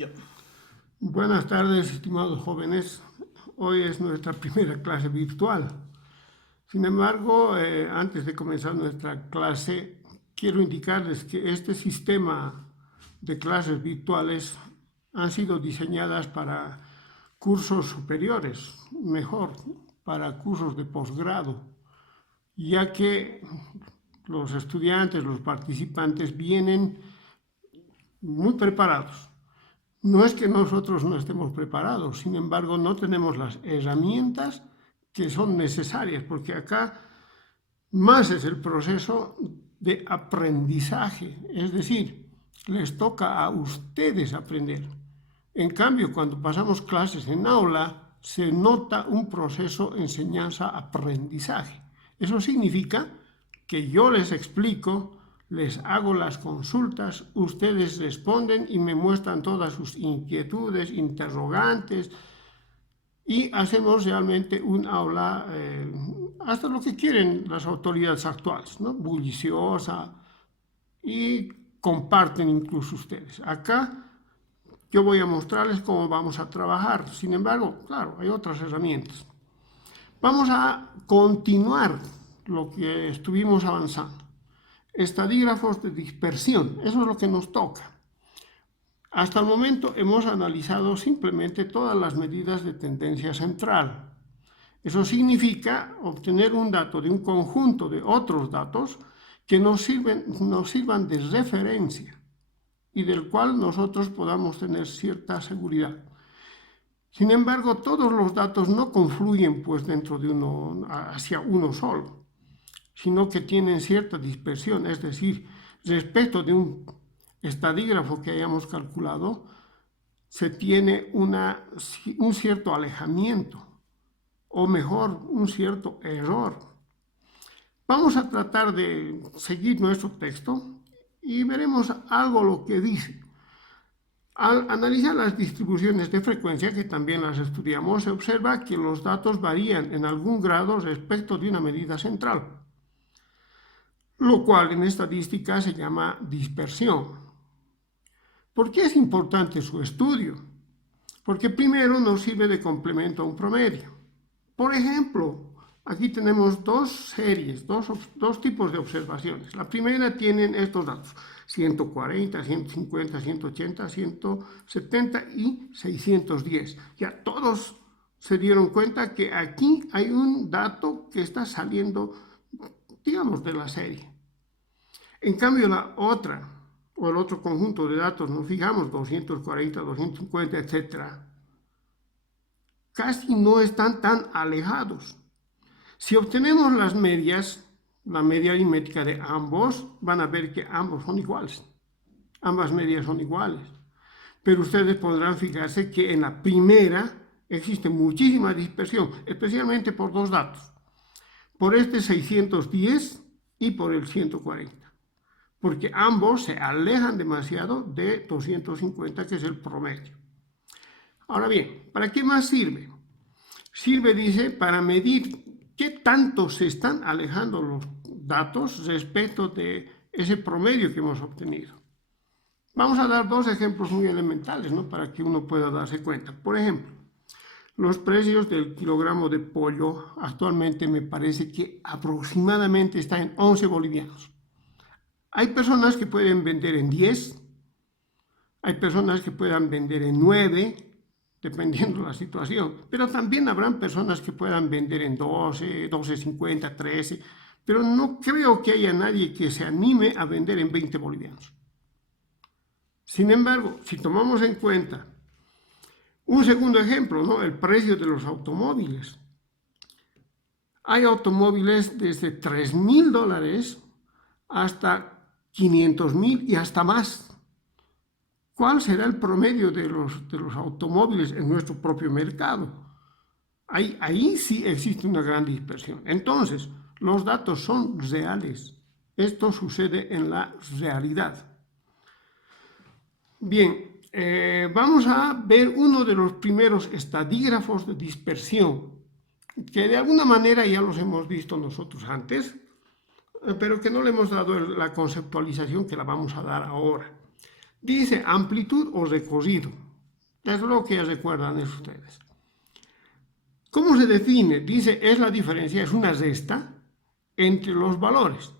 Ya. Buenas tardes, estimados jóvenes. Hoy es nuestra primera clase virtual. Sin embargo, antes de comenzar nuestra clase, quiero indicarles que este sistema de clases virtuales han sido diseñadas para cursos superiores, mejor, para cursos de posgrado, ya que los estudiantes, los participantes vienen muy preparados. No es que nosotros no estemos preparados, sin embargo no tenemos las herramientas que son necesarias, porque acá más es el proceso de aprendizaje, es decir, les toca a ustedes aprender. En cambio, cuando pasamos clases en aula, se nota un proceso enseñanza-aprendizaje. Eso significa que yo les explico, les hago las consultas, ustedes responden y me muestran todas sus inquietudes, interrogantes, y hacemos realmente un aula, hasta lo que quieren las autoridades actuales, ¿no? Bulliciosa, y comparten incluso ustedes. Acá yo voy a mostrarles cómo vamos a trabajar. Sin embargo, claro, hay otras herramientas. Vamos a continuar lo que estuvimos avanzando. Estadígrafos de dispersión, eso es lo que nos toca. Hasta el momento hemos analizado simplemente todas las medidas de tendencia central. Eso significa obtener un dato de un conjunto de otros datos que nos sirvan de referencia y del cual nosotros podamos tener cierta seguridad. Sin embargo, todos los datos no confluyen pues dentro de uno, hacia uno solo, sino que tienen cierta dispersión, es decir, respecto de un estadígrafo que hayamos calculado, se tiene un cierto alejamiento, o mejor, un cierto error. Vamos a tratar de seguir nuestro texto y veremos algo lo que dice. Al analizar las distribuciones de frecuencia, que también las estudiamos, se observa que los datos varían en algún grado respecto de una medida central, lo cual en estadística se llama dispersión. ¿Por qué es importante su estudio? Porque primero nos sirve de complemento a un promedio. Por ejemplo, aquí tenemos dos series, dos tipos de observaciones. La primera tienen estos datos, 140, 150, 180, 170 y 610. Ya todos se dieron cuenta que aquí hay un dato que está saliendo, digamos, de la serie. En cambio, la otra, o el otro conjunto de datos, nos fijamos, 240, 250, etc., casi no están tan alejados. Si obtenemos las medias, la media aritmética de ambos, van a ver que ambos son iguales. Ambas medias son iguales. Pero ustedes podrán fijarse que en la primera existe muchísima dispersión, especialmente por dos datos. Por este 610 y por el 140. Porque ambos se alejan demasiado de 250, que es el promedio. Ahora bien, ¿para qué más sirve? Sirve, dice, para medir qué tanto se están alejando los datos respecto de ese promedio que hemos obtenido. Vamos a dar dos ejemplos muy elementales, ¿no? Para que uno pueda darse cuenta. Por ejemplo, los precios del kilogramo de pollo actualmente me parece que aproximadamente están en 11 bolivianos. Hay personas que pueden vender en 10, hay personas que puedan vender en 9, dependiendo de la situación, pero también habrán personas que puedan vender en 12, 12.50, 13, pero no creo que haya nadie que se anime a vender en 20 bolivianos. Sin embargo, si tomamos en cuenta un segundo ejemplo, ¿no? El precio de los automóviles. Hay automóviles desde $3.000 hasta 500.000 y hasta más. ¿Cuál será el promedio de los automóviles en nuestro propio mercado? Ahí sí existe una gran dispersión. Entonces, los datos son reales. Esto sucede en la realidad. Bien, vamos a ver uno de los primeros estadígrafos de dispersión, que de alguna manera ya los hemos visto nosotros antes, pero que no le hemos dado la conceptualización que la vamos a dar ahora. Dice amplitud o recorrido. Desde luego que ya recuerdan eso ustedes. ¿Cómo se define? Dice, es la diferencia, es una resta entre los valores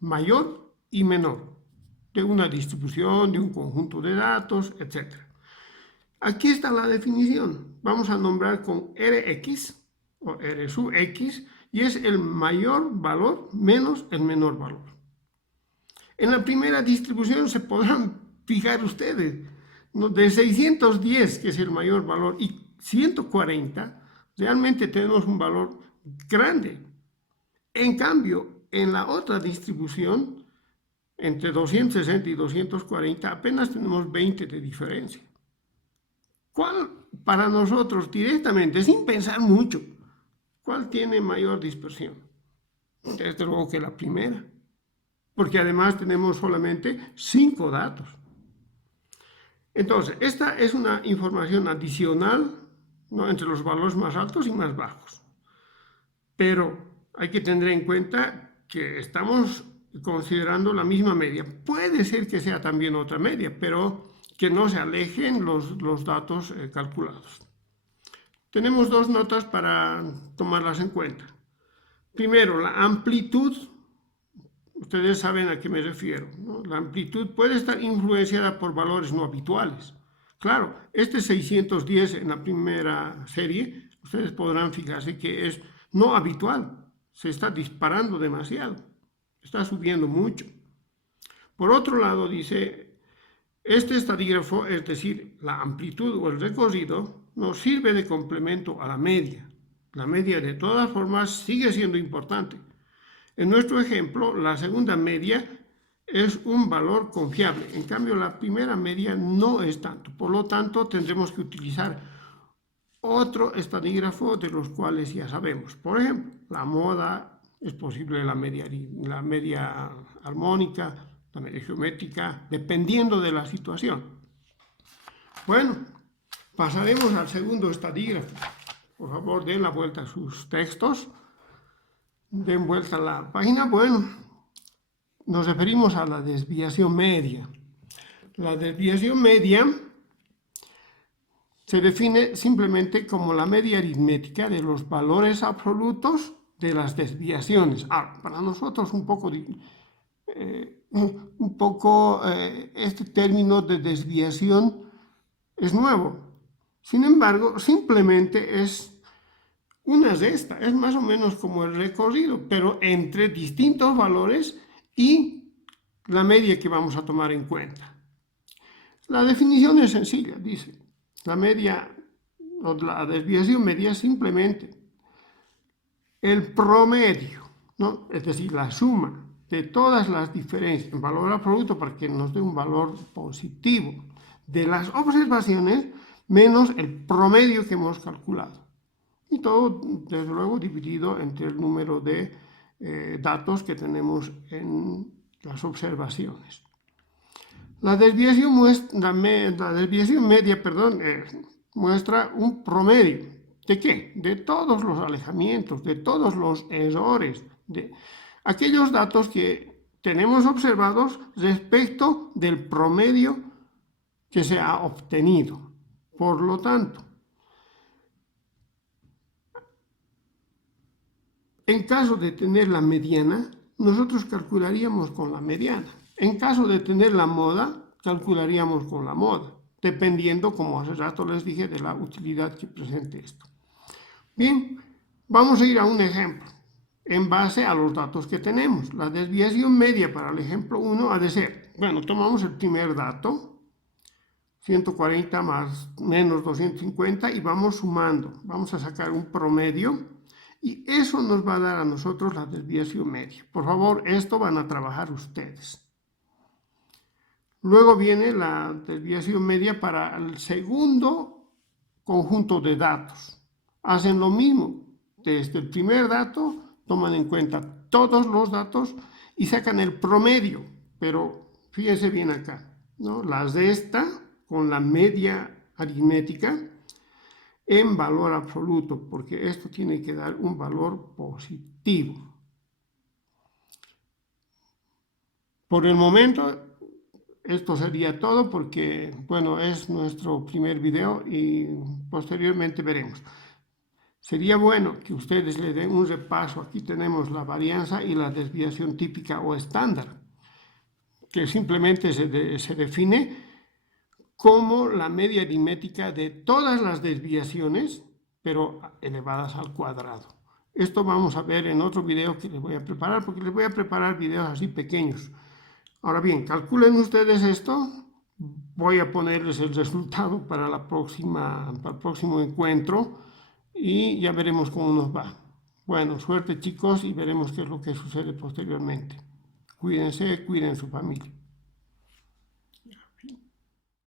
mayor y menor de una distribución, de un conjunto de datos, etc. Aquí está la definición. Vamos a nombrar con Rx o R sub X y es el mayor valor menos el menor valor. En la primera distribución se podrán fijar ustedes, ¿no? De 610, que es el mayor valor, y 140, realmente tenemos un valor grande. En cambio, en la otra distribución, entre 260 y 240, apenas tenemos 20 de diferencia. ¿Cuál para nosotros directamente, sin pensar mucho, cuál tiene mayor dispersión? Desde luego que la primera, porque además tenemos solamente 5 datos. Entonces, esta es una información adicional, ¿no?, entre los valores más altos y más bajos. Pero hay que tener en cuenta que estamos considerando la misma media. Puede ser que sea también otra media, pero que no se alejen los datos calculados. Tenemos dos notas para tomarlas en cuenta. Primero, la amplitud. Ustedes saben a qué me refiero, ¿no? La amplitud puede estar influenciada por valores no habituales. Claro, este 610 en la primera serie, ustedes podrán fijarse que es no habitual. Se está disparando demasiado. Está subiendo mucho. Por otro lado, dice, este estadígrafo, es decir, la amplitud o el recorrido, nos sirve de complemento a la media. La media, de todas formas, sigue siendo importante. En nuestro ejemplo, la segunda media es un valor confiable. En cambio, la primera media no es tanto. Por lo tanto, tendremos que utilizar otro estadígrafo de los cuales ya sabemos. Por ejemplo, la moda, es posible la media armónica, la media geométrica, dependiendo de la situación. Bueno, pasaremos al segundo estadígrafo. Por favor, den la vuelta a sus textos. Den vuelta a la página. Bueno, nos referimos a la desviación media. La desviación media se define simplemente como la media aritmética de los valores absolutos de las desviaciones. Para nosotros un poco este término de desviación es nuevo. Sin embargo, simplemente es una resta, es más o menos como el recorrido, pero entre distintos valores y la media que vamos a tomar en cuenta. La definición es sencilla, dice, la media o la desviación media es simplemente el promedio, ¿no?, es decir, la suma de todas las diferencias en valor absoluto para que nos dé un valor positivo de las observaciones menos el promedio que hemos calculado. Y todo, desde luego, dividido entre el número de datos que tenemos en las observaciones. La desviación media, muestra un promedio. ¿De qué? De todos los alejamientos, de todos los errores, de aquellos datos que tenemos observados respecto del promedio que se ha obtenido. Por lo tanto, en caso de tener la mediana, nosotros calcularíamos con la mediana. En caso de tener la moda, calcularíamos con la moda, dependiendo, como hace rato les dije, de la utilidad que presente esto. Bien, vamos a ir a un ejemplo en base a los datos que tenemos. La desviación media para el ejemplo 1 ha de ser, bueno, tomamos el primer dato, 140 más menos 250, y vamos sumando. Vamos a sacar un promedio y eso nos va a dar a nosotros la desviación media. Por favor, esto van a trabajar ustedes. Luego viene la desviación media para el segundo conjunto de datos. Hacen lo mismo. Desde el primer dato toman en cuenta todos los datos y sacan el promedio. Pero fíjense bien acá, ¿no? La resta con la media aritmética en valor absoluto, porque esto tiene que dar un valor positivo. Por el momento, esto sería todo porque, bueno, es nuestro primer video y posteriormente veremos. Sería bueno que ustedes le den un repaso. Aquí tenemos la varianza y la desviación típica o estándar, que simplemente se define como la media aritmética de todas las desviaciones, pero elevadas al cuadrado. Esto vamos a ver en otro video que les voy a preparar, porque les voy a preparar videos así pequeños. Ahora bien, calculen ustedes esto. Voy a ponerles el resultado para el próximo encuentro y ya veremos cómo nos va. Bueno, suerte chicos y veremos qué es lo que sucede posteriormente. Cuídense, cuiden su familia.